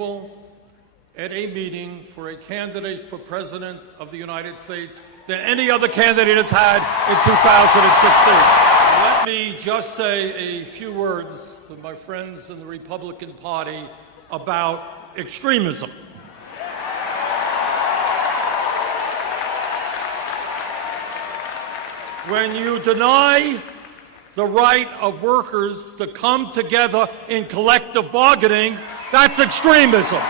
people at a meeting for a candidate for President of the United States than any other candidate has had in 2016. Let me just say a few words to my friends in the Republican Party about extremism. When you deny the right of workers to come together in collective bargaining, that's extremism.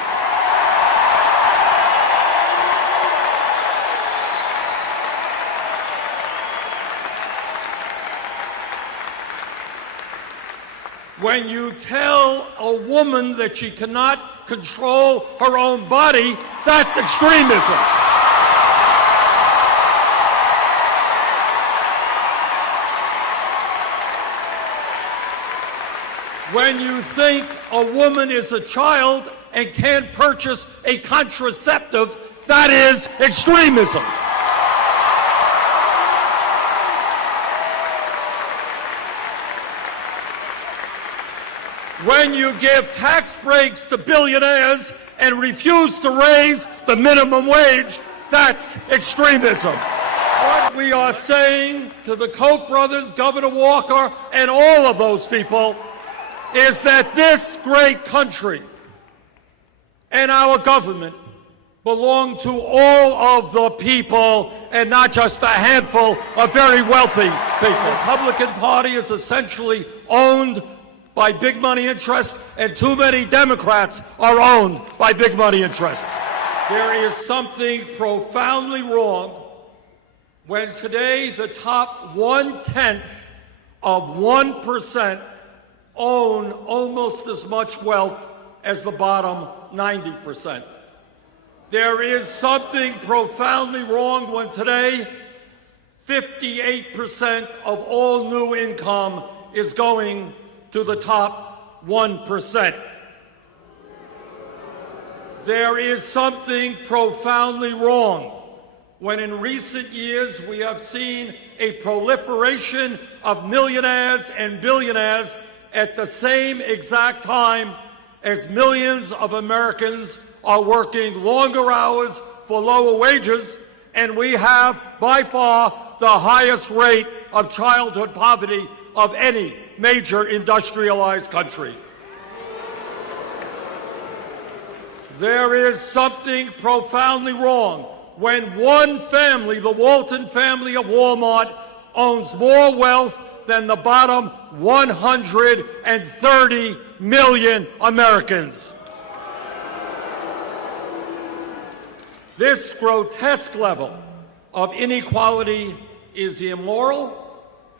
When you tell a woman that she cannot control her own body, that's extremism. When you think a woman is a child and can't purchase a contraceptive, that is extremism. When you give tax breaks to billionaires and refuse to raise the minimum wage, that's extremism. What we are saying to the Koch brothers, Governor Walker, and all of those people is that this great country and our government belong to all of the people and not just a handful of very wealthy people. The Republican Party is essentially owned by big money interests, and too many Democrats are owned by big money interests. There is something profoundly wrong when today the top 1/10 of 1% own almost as much wealth as the bottom 90%. There is something profoundly wrong when today 58% of all new income is going to the top 1%. There is something profoundly wrong when in recent years we have seen a proliferation of millionaires and billionaires at the same exact time as millions of Americans are working longer hours for lower wages, and we have by far the highest rate of childhood poverty of any major industrialized country. There is something profoundly wrong when one family, the Walton family of Walmart, owns more wealth than the bottom 130 million Americans. This grotesque level of inequality is immoral,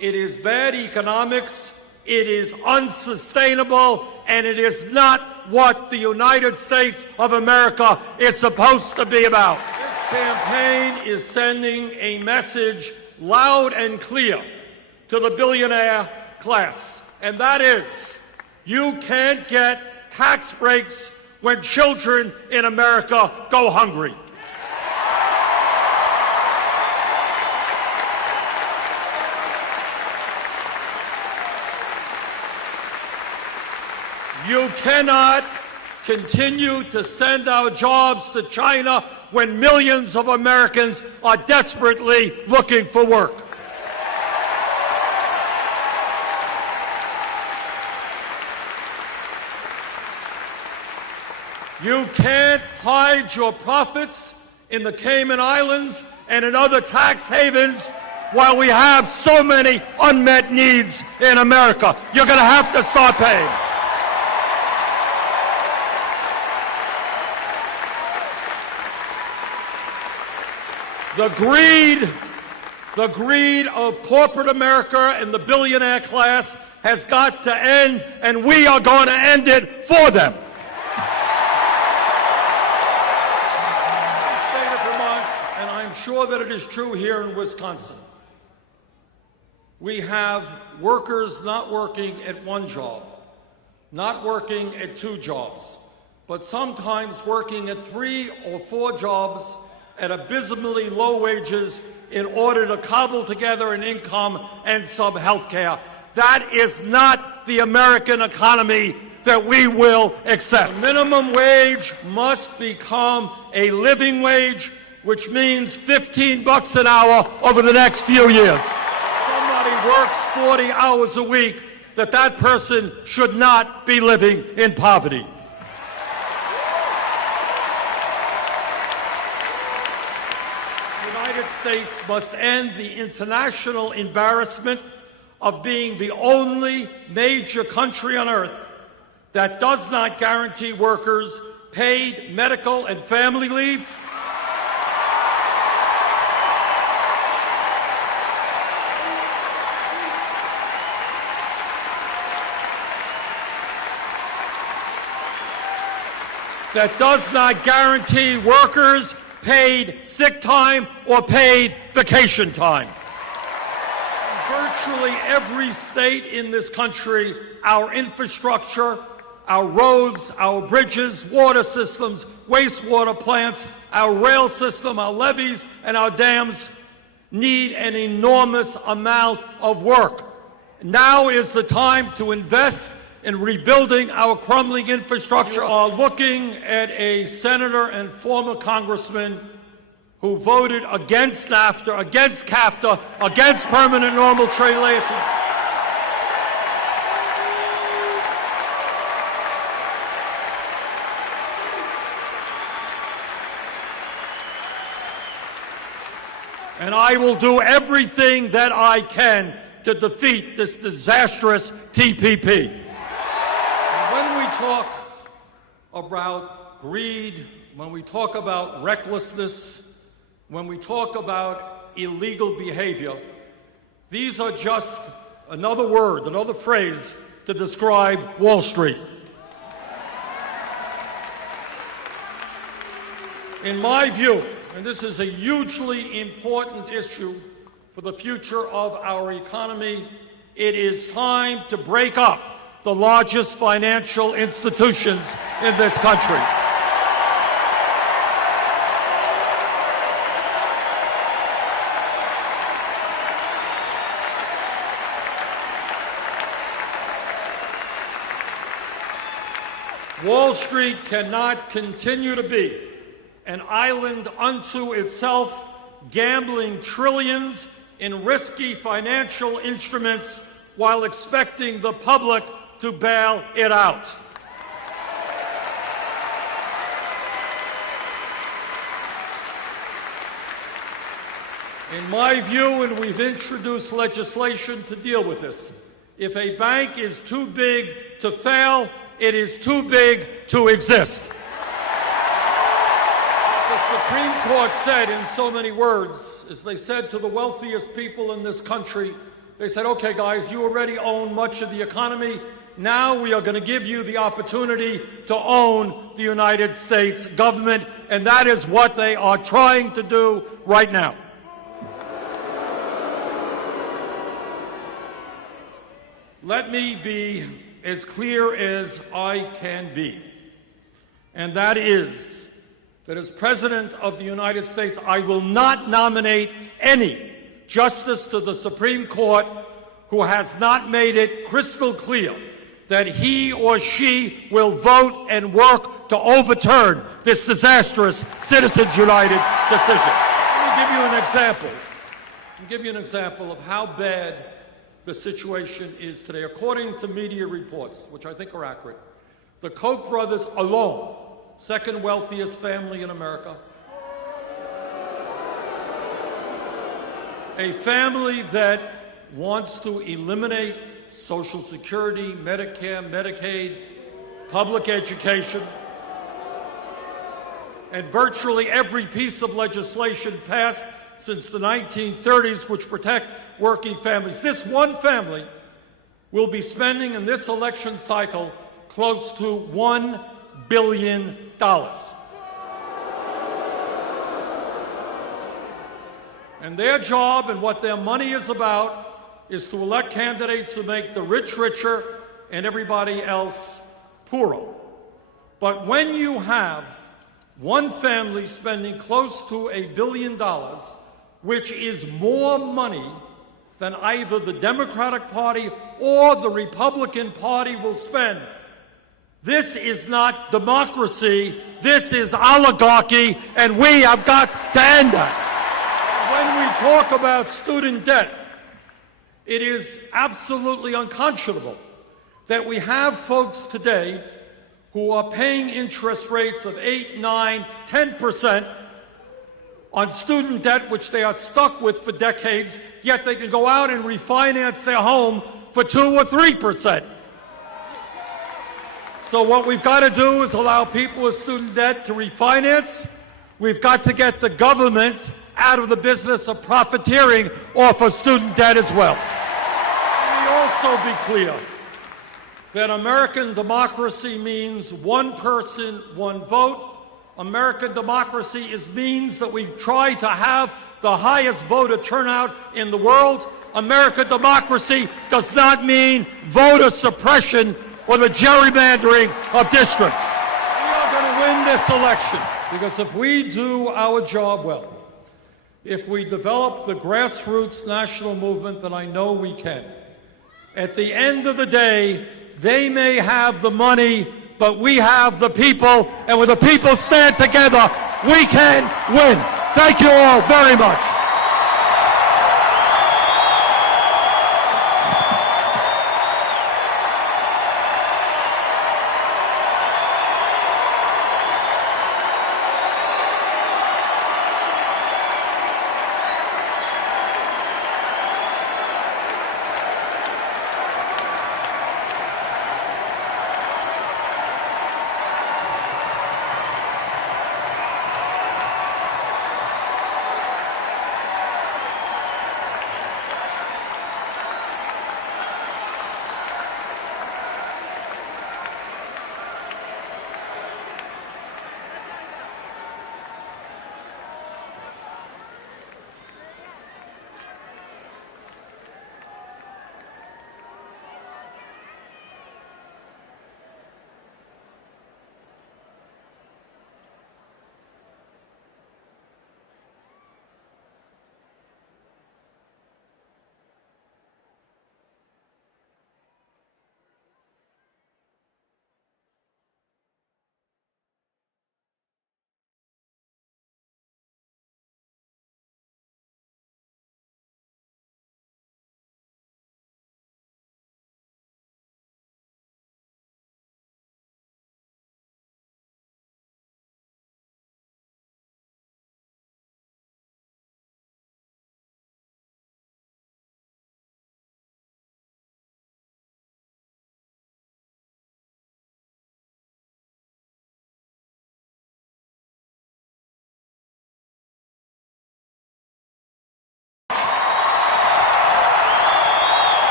it is bad economics, it is unsustainable, and it is not what the United States of America is supposed to be about. This campaign is sending a message loud and clear to the billionaire class, and that is, you can't get tax breaks when children in America go hungry. You cannot continue to send our jobs to China when millions of Americans are desperately looking for work. You can't hide your profits in the Cayman Islands and in other tax havens while we have so many unmet needs in America. You're going to have to start paying. The greed of corporate America and the billionaire class has got to end, and we are going to end it for them. The state of Vermont, and I'm sure that it is true here in Wisconsin, we have workers not working at one job, not working at two jobs, but sometimes working at 3 or 4 jobs at abysmally low wages in order to cobble together an income and some health care. That is not the American economy that we will accept. The minimum wage must become a living wage, which means $15 an hour over the next few years. Somebody works 40 hours a week, that person should not be living in poverty. The United States must end the international embarrassment of being the only major country on earth that does not guarantee workers paid medical and family leave, that does not guarantee workers paid sick time or paid vacation time. In virtually every state in this country, our infrastructure, our roads, our bridges, water systems, wastewater plants, our rail system, our levees, and our dams need an enormous amount of work. Now is the time to invest in rebuilding our crumbling infrastructure. You are looking at a senator and former congressman who voted against NAFTA, against CAFTA, against permanent normal trade relations. And I will do everything that I can to defeat this disastrous TPP. When we talk about greed, when we talk about recklessness, when we talk about illegal behavior, these are just another word, another phrase to describe Wall Street. In my view, and this is a hugely important issue for the future of our economy, it is time to break up the largest financial institutions in this country. Wall Street cannot continue to be an island unto itself, gambling trillions in risky financial instruments while expecting the public to bail it out. In my view, and we've introduced legislation to deal with this, if a bank is too big to fail, it is too big to exist. The Supreme Court said in so many words, as they said to the wealthiest people in this country, they said, okay, guys, you already own much of the economy. Now we are going to give you the opportunity to own the United States government, and that is what they are trying to do right now. Let me be as clear as I can be, and that is that as President of the United States, I will not nominate any justice to the Supreme Court who has not made it crystal clear that he or she will vote and work to overturn this disastrous Citizens United decision. Let me give you an example. I'll give you an example of how bad the situation is today. According to media reports, which I think are accurate, the Koch brothers alone, second wealthiest family in America, a family that wants to eliminate Social Security, Medicare, Medicaid, public education, and virtually every piece of legislation passed since the 1930s which protect working families. This one family will be spending in this election cycle close to $1 billion. And their job and what their money is about is to elect candidates who make the rich richer and everybody else poorer. But when you have one family spending close to $1 billion, which is more money than either the Democratic Party or the Republican Party will spend This is not democracy. This is oligarchy, and we have got to end that. When we talk about student debt, it is absolutely unconscionable that we have folks today who are paying interest rates of 8, 9, 10% on student debt, which they are stuck with for decades, yet they can go out and refinance their home for 2 or 3%. So what we've got to do is allow people with student debt to refinance. We've got to get the government out of the business of profiteering off of student debt as well. Let me also be clear that American democracy means one person, one vote. American democracy means that we try to have the highest voter turnout in the world. American democracy does not mean voter suppression or the gerrymandering of districts. We are going to win this election because if we do our job well, if we develop the grassroots national movement that I know we can, at the end of the day, they may have the money, but we have the people, and when the people stand together, we can win. Thank you all very much.